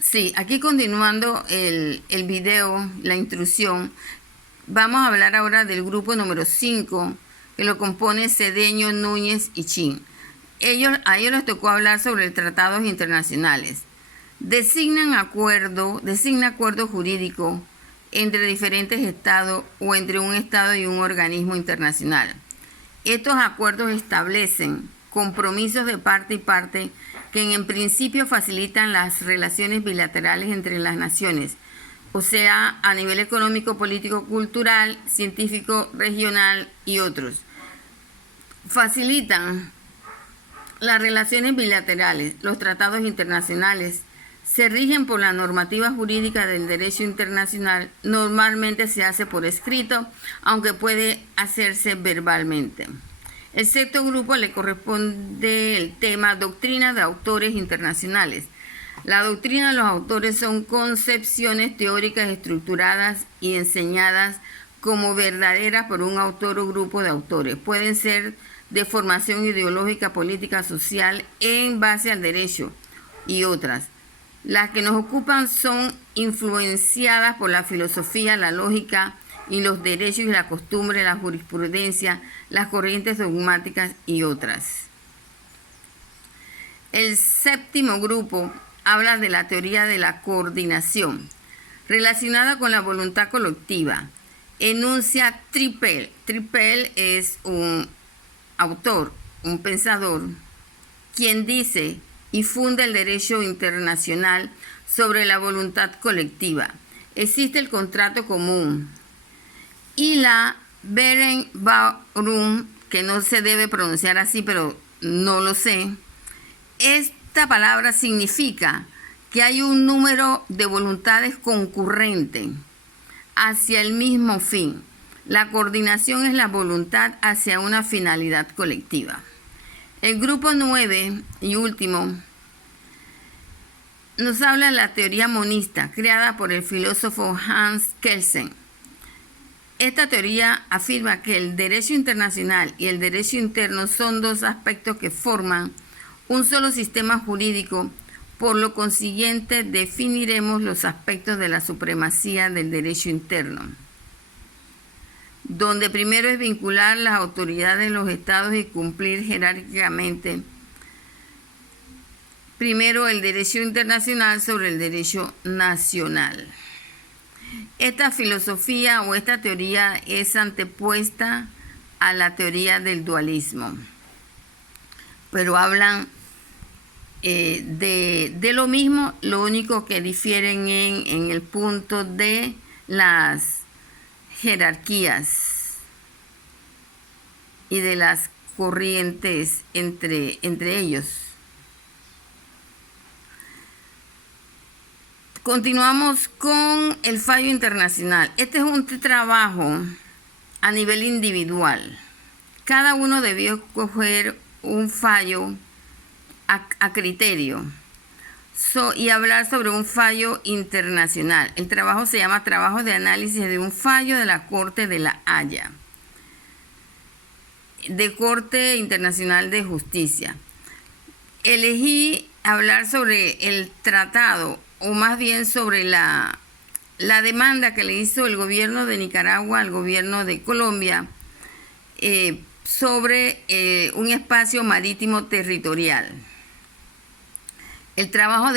Sí, aquí continuando el video, la instrucción, vamos a hablar ahora del grupo número 5, que lo compone Cedeño, Núñez y Chin. A ellos les tocó hablar sobre tratados internacionales. Designa acuerdo jurídico entre diferentes estados o entre un estado y un organismo internacional. Estos acuerdos establecen compromisos de parte y parte que en principio facilitan las relaciones bilaterales entre las naciones, o sea, a nivel económico, político, cultural, científico, regional y otros. Facilitan las relaciones bilaterales. Los tratados internacionales se rigen por la normativa jurídica del derecho internacional. Normalmente se hace por escrito, aunque puede hacerse verbalmente. El sexto grupo le corresponde el tema doctrina de autores internacionales. La doctrina de los autores son concepciones teóricas estructuradas y enseñadas como verdaderas por un autor o grupo de autores. Pueden ser de formación ideológica, política, social, en base al derecho y otras. Las que nos ocupan son influenciadas por la filosofía, la lógica y los derechos y la costumbre, la jurisprudencia, las corrientes dogmáticas y otras. El séptimo grupo habla de la teoría de la coordinación, relacionada con la voluntad colectiva. Enuncia Trippel. Trippel es un autor, un pensador, quien dice y funda el derecho internacional sobre la voluntad colectiva. Existe el contrato común y la Vereinbarung, que no se debe pronunciar así, pero no lo sé. Esta palabra significa que hay un número de voluntades concurrentes hacia el mismo fin. La coordinación es la voluntad hacia una finalidad colectiva. El grupo 9 y último nos habla de la teoría monista, creada por el filósofo Hans Kelsen. Esta teoría afirma que el derecho internacional y el derecho interno son dos aspectos que forman un solo sistema jurídico. Por lo consiguiente, definiremos los aspectos de la supremacía del derecho interno, donde primero es vincular las autoridades de los estados y cumplir jerárquicamente primero el derecho internacional sobre el derecho nacional. Esta filosofía o esta teoría es antepuesta a la teoría del dualismo, pero hablan de lo mismo, lo único que difieren en el punto de las jerarquías y de las corrientes entre ellos. Continuamos con el fallo internacional. Este es un trabajo a nivel individual. Cada uno debió escoger un fallo a criterio y hablar sobre un fallo internacional. El trabajo se llama Trabajo de análisis de un fallo de la Corte de la Haya, de Corte Internacional de Justicia. Elegí hablar sobre el tratado, o más bien sobre la demanda que le hizo el gobierno de Nicaragua al gobierno de Colombia sobre un espacio marítimo territorial. El trabajo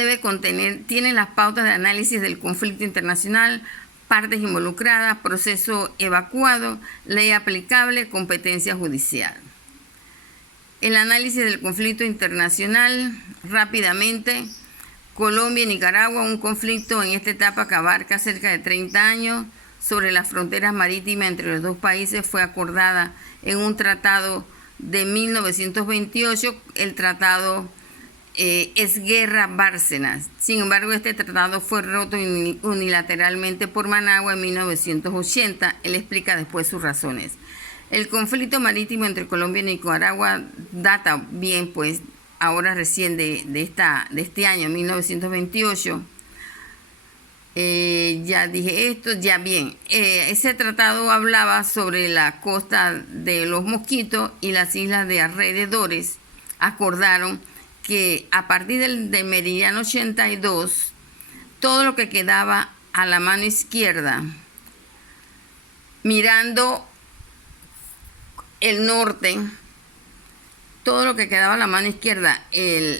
tiene las pautas de análisis del conflicto internacional, partes involucradas, proceso evacuado, ley aplicable, competencia judicial. El análisis del conflicto internacional, rápidamente. Colombia y Nicaragua, un conflicto en esta etapa que abarca cerca de 30 años sobre las fronteras marítimas entre los dos países, fue acordada en un tratado de 1928. El tratado es Guerra-Bárcenas. Sin embargo, este tratado fue roto unilateralmente por Managua en 1980. Él explica después sus razones. El conflicto marítimo entre Colombia y Nicaragua data bien, pues, ahora recién de este año, 1928. Ya dije esto, ya bien. Ese tratado hablaba sobre la costa de Los Mosquitos y las islas de alrededores. Acordaron que a partir del meridiano 82 todo lo que quedaba a la mano izquierda, mirando el norte, todo lo que quedaba a la mano izquierda,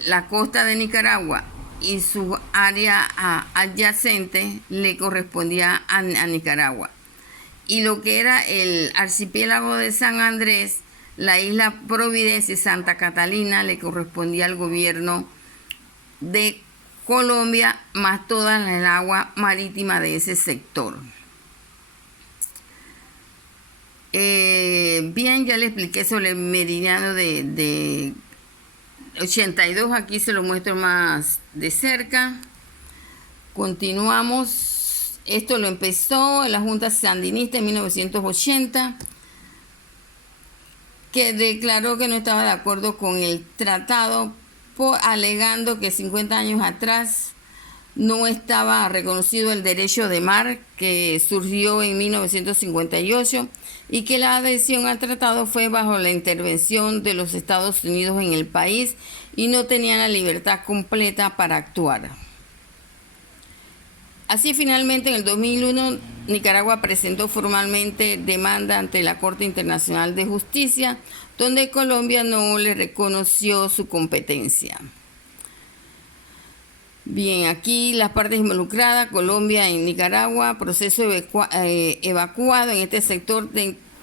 la costa de Nicaragua y su área adyacente le correspondía a Nicaragua. Y lo que era el archipiélago de San Andrés, la isla Providencia y Santa Catalina le correspondía al gobierno de Colombia, más toda el agua marítima de ese sector. Bien, ya le expliqué sobre el meridiano de 82, aquí se lo muestro más de cerca. Continuamos. Esto lo empezó la Junta Sandinista en 1980, que declaró que no estaba de acuerdo con el tratado, alegando que 50 años atrás no estaba reconocido el derecho de mar, que surgió en 1958, y que la adhesión al tratado fue bajo la intervención de los Estados Unidos en el país y no tenían la libertad completa para actuar. Así, finalmente, en el 2001, Nicaragua presentó formalmente demanda ante la Corte Internacional de Justicia, donde Colombia no le reconoció su competencia. Bien, aquí las partes involucradas, Colombia y Nicaragua, proceso evacuado en este sector,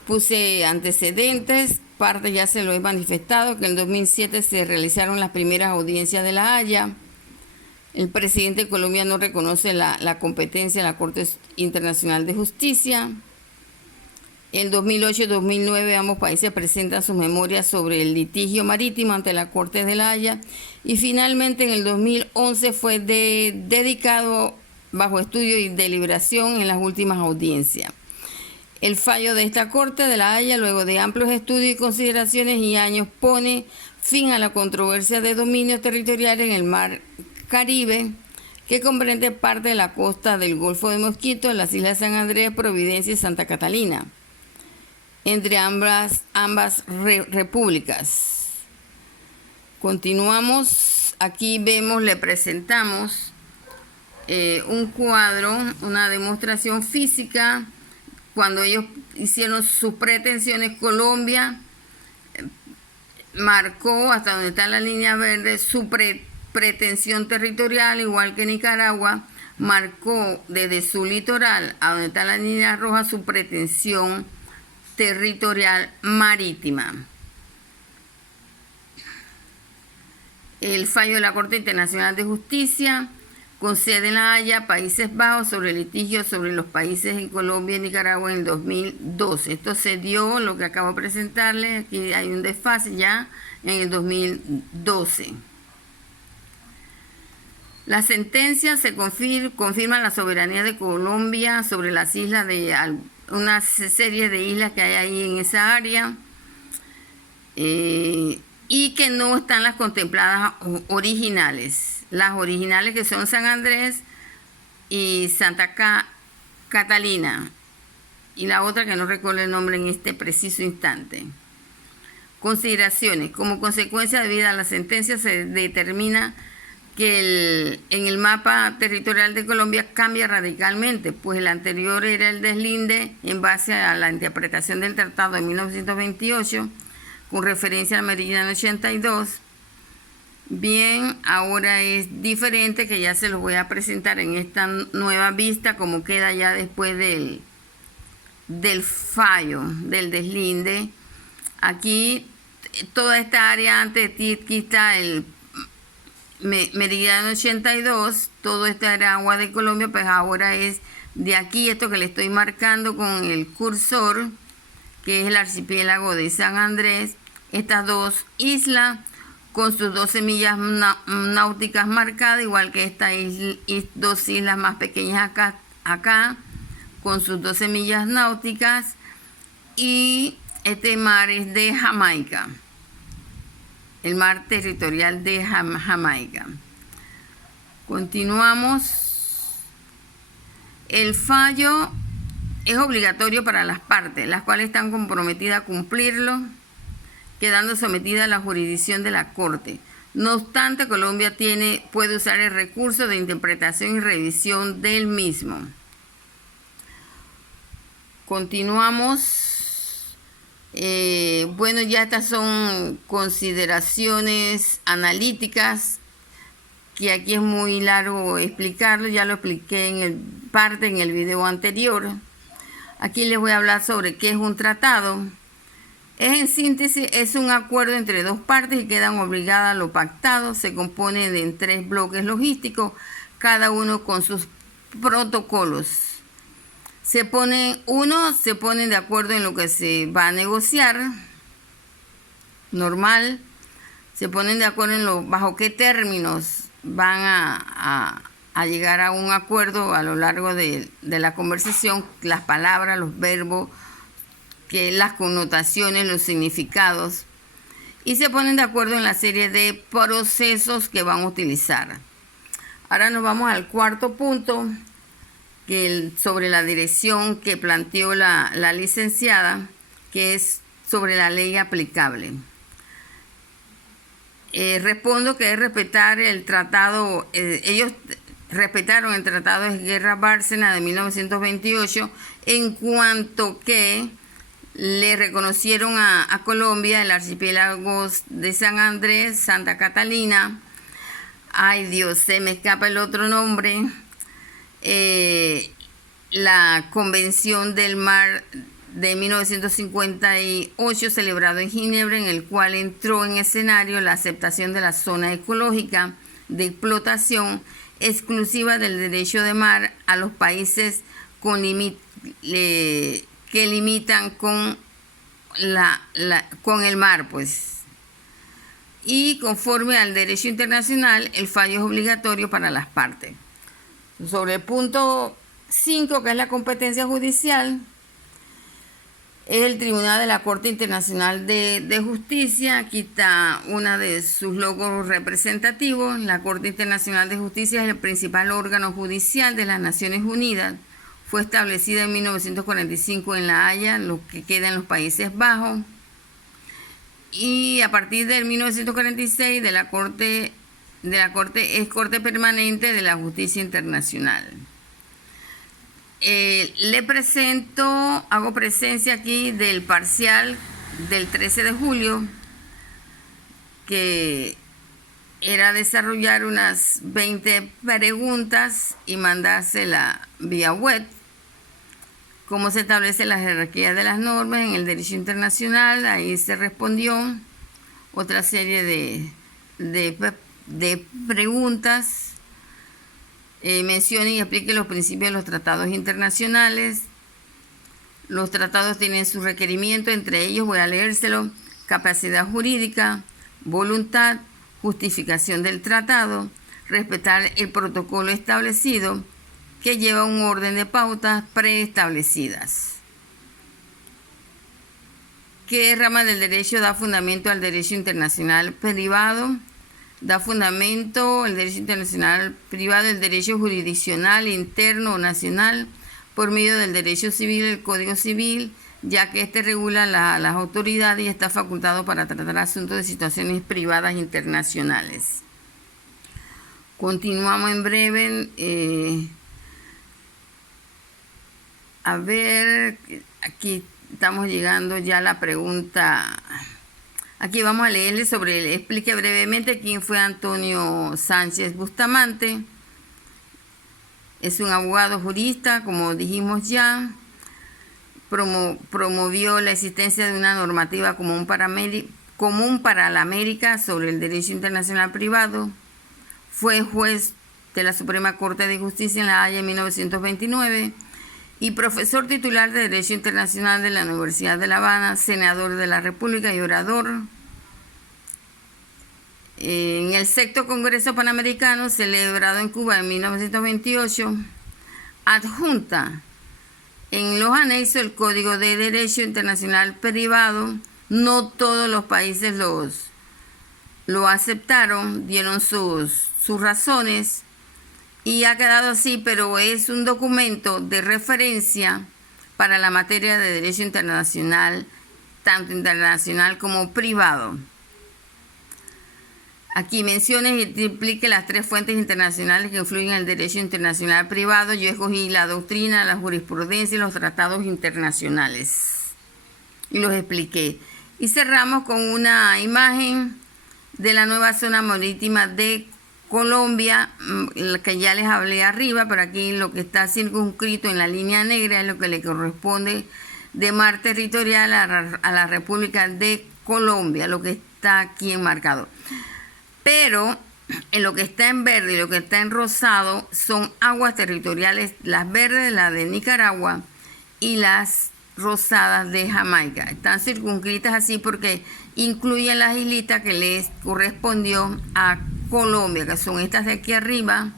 puse antecedentes, parte ya se lo he manifestado, que en el 2007 se realizaron las primeras audiencias de La Haya. El presidente de Colombia no reconoce la competencia de la Corte Internacional de Justicia. En 2008 y 2009 ambos países presentan sus memorias sobre el litigio marítimo ante la Corte de La Haya, y finalmente en el 2011 fue dedicado bajo estudio y deliberación en las últimas audiencias. El fallo de esta Corte de La Haya, luego de amplios estudios y consideraciones y años, pone fin a la controversia de dominio territorial en el mar Caribe, que comprende parte de la costa del Golfo de Mosquito, las islas San Andrés, Providencia y Santa Catalina, entre ambas repúblicas. Continuamos. Aquí vemos, le presentamos un cuadro, una demostración física. Cuando ellos hicieron sus pretensiones, Colombia marcó hasta donde está la línea verde su pretensión territorial, igual que Nicaragua marcó desde su litoral a donde está la línea roja su pretensión territorial marítima. El fallo de la Corte Internacional de Justicia concede en La Haya, Países Bajos, sobre el litigio sobre los países en Colombia y Nicaragua en el 2012. Esto se dio, lo que acabo de presentarles, aquí hay un desfase ya en el 2012. La sentencia se confirma la soberanía de Colombia sobre las islas de una serie de islas que hay ahí en esa área, y que no están las contempladas originales. Las originales, que son San Andrés y Santa Catalina, y la otra que no recuerdo el nombre en este preciso instante. Consideraciones. Como consecuencia debido a la sentencia se determina que en el mapa territorial de Colombia cambia radicalmente, pues el anterior era el deslinde en base a la interpretación del Tratado de 1928 con referencia al meridiano 82. Bien, ahora es diferente, que ya se los voy a presentar en esta nueva vista como queda ya después del fallo, del deslinde. Aquí toda esta área antes de ti, aquí está el meridiano 82, todo esto era agua de Colombia, pues ahora es de aquí, esto que le estoy marcando con el cursor, que es el archipiélago de San Andrés, estas dos islas con sus 12 millas náuticas marcadas, igual que estas dos islas más pequeñas acá con sus 12 millas náuticas, y este mar es de Jamaica, el mar territorial de Jamaica. Continuamos. El fallo es obligatorio para las partes, las cuales están comprometidas a cumplirlo, quedando sometidas a la jurisdicción de la Corte. No obstante, Colombia puede usar el recurso de interpretación y revisión del mismo. Continuamos. Bueno, ya estas son consideraciones analíticas que aquí es muy largo explicarlo, ya lo expliqué en el video anterior. Aquí les voy a hablar sobre qué es un tratado. En síntesis, es un acuerdo entre dos partes que quedan obligadas a lo pactado. Se compone de 3 bloques logísticos, cada uno con sus protocolos. Se ponen de acuerdo en lo que se va a negociar, normal. Se ponen de acuerdo en bajo qué términos van a llegar a un acuerdo a lo largo de la conversación, las palabras, los verbos, las connotaciones, los significados, y se ponen de acuerdo en la serie de procesos que van a utilizar. Ahora nos vamos al cuarto punto, sobre la dirección que planteó la licenciada, que es sobre la ley aplicable. Respondo que es respetar el tratado. Ellos respetaron el Tratado de Guerra-Bárcena de 1928 en cuanto que le reconocieron a Colombia el archipiélago de San Andrés, Santa Catalina. Ay Dios, se me escapa el otro nombre. La Convención del Mar de 1958, celebrado en Ginebra, en el cual entró en escenario la aceptación de la zona ecológica de explotación exclusiva del derecho de mar a los países que limitan con el mar, pues. Y conforme al derecho internacional, el fallo es obligatorio para las partes. Sobre el punto 5, que es la competencia judicial, es el Tribunal de la Corte Internacional de Justicia. Aquí está uno de sus logos representativos. La Corte Internacional de Justicia es el principal órgano judicial de las Naciones Unidas. Fue establecida en 1945 en La Haya, lo que queda en los Países Bajos. Y a partir del 1946 la Corte es Corte Permanente de la Justicia Internacional. Hago presencia aquí del parcial del 13 de julio, que era desarrollar unas 20 preguntas y mandársela vía web. Cómo se establece la jerarquía de las normas en el derecho internacional. Ahí se respondió otra serie de preguntas. Mencione y explique los principios de los tratados internacionales. Los tratados tienen sus requerimientos, entre ellos voy a leérselo: capacidad jurídica, voluntad, justificación del tratado, respetar el protocolo establecido, que lleva un orden de pautas preestablecidas. ¿Qué rama del derecho da fundamento al derecho internacional privado? Da fundamento el derecho internacional privado, el derecho jurisdiccional interno o nacional, por medio del derecho civil, el Código Civil, ya que este regula las autoridades y está facultado para tratar asuntos de situaciones privadas internacionales. Continuamos en breve. A ver, aquí estamos llegando ya a la pregunta. Aquí vamos a leerle explique brevemente quién fue Antonio Sánchez Bustamante. Es un abogado jurista, como dijimos ya. Promovió la existencia de una normativa común para la América sobre el derecho internacional privado. Fue juez de la Suprema Corte de Justicia en La Haya en 1929 y profesor titular de Derecho Internacional de la Universidad de La Habana, senador de la República y orador. En el sexto Congreso Panamericano, celebrado en Cuba en 1928, adjunta en los anexos el Código de Derecho Internacional Privado. No todos los países lo aceptaron, dieron sus razones, y ha quedado así, pero es un documento de referencia para la materia de derecho internacional, tanto internacional como privado. Aquí menciones y triplique las 3 fuentes internacionales que influyen en el derecho internacional privado. Yo escogí la doctrina, la jurisprudencia y los tratados internacionales. Y los expliqué. Y cerramos con una imagen de la nueva zona marítima de Colombia, la que ya les hablé arriba, pero aquí lo que está circunscrito en la línea negra es lo que le corresponde de mar territorial a la República de Colombia, lo que está aquí enmarcado. Pero en lo que está en verde y lo que está en rosado son aguas territoriales, las verdes, las de Nicaragua, y las rosadas de Jamaica. Están circunscritas así porque incluyen las islitas que les correspondió a Colombia, que son estas de aquí arriba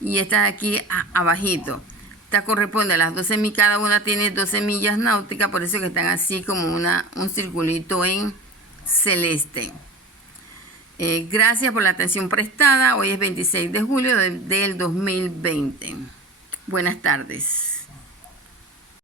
y estas de aquí abajito. Esta corresponde a las 12 millas, cada una tiene 12 millas náuticas, por eso que están así como un circulito en celeste. Gracias por la atención prestada. Hoy es 26 de julio del 2020. Buenas tardes.